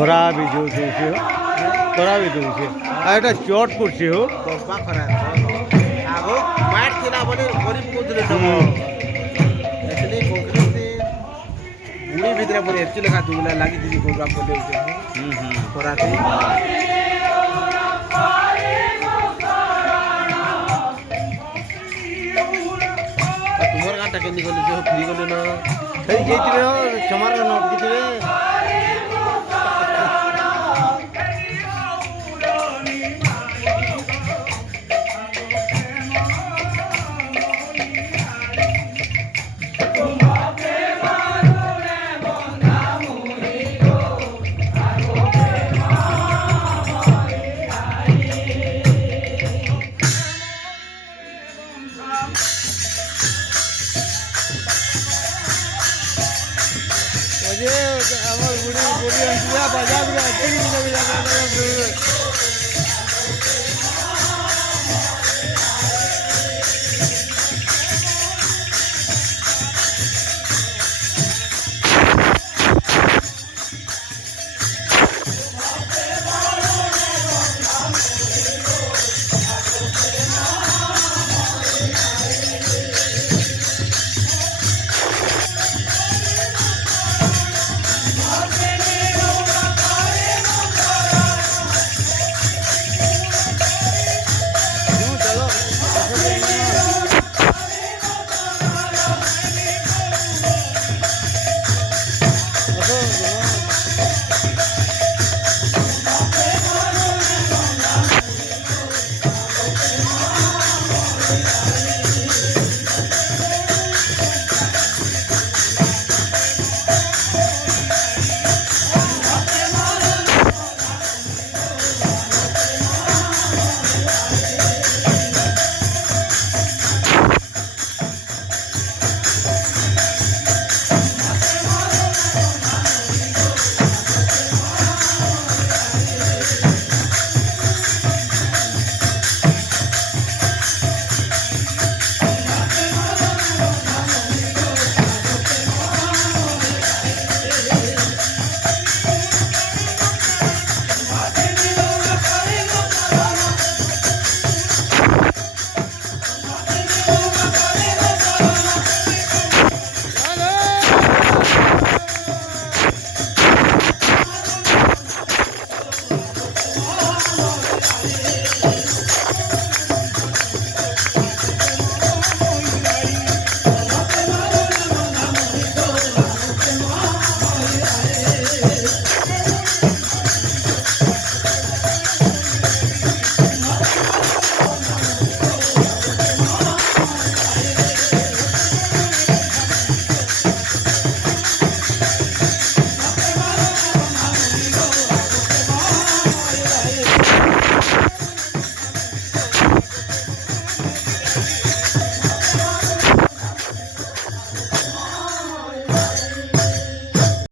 ଖରା ବି ଯେଉଁ ଦେଉଛି ହୋ ଖରା ବି ଦେଉଛି ଆଉ ଏଇଟା ଚଟ୍ ପଡ଼ୁଛି ହୋ ଦବା ଖରା ଆଗ ମାଟ ଥିଲା ବୋଲି ଗରିବ କହୁଥିଲେ ସବୁ ଏଥିରେ କଂକ୍ରିଟ ଗୁଣି ଭିତରେ ପୁଣି ଏଚୁ ଲେଖା ଦୁଲା ଲାଗିଛି ଗୋରୁଆ ପଲେ ଖରାতে ତୁମର ଗାଁଟା କେମିତି ଗଲେ ଯେ ଫ୍ରି ଗଲେ ନା ସେଇ ଯାଇଥିବେ ହୋ ସମାର ନଟକିଥିବେ ଆମର ବୁଢ଼ୀ ବୁଢ଼ୀ ବାଜାରରେ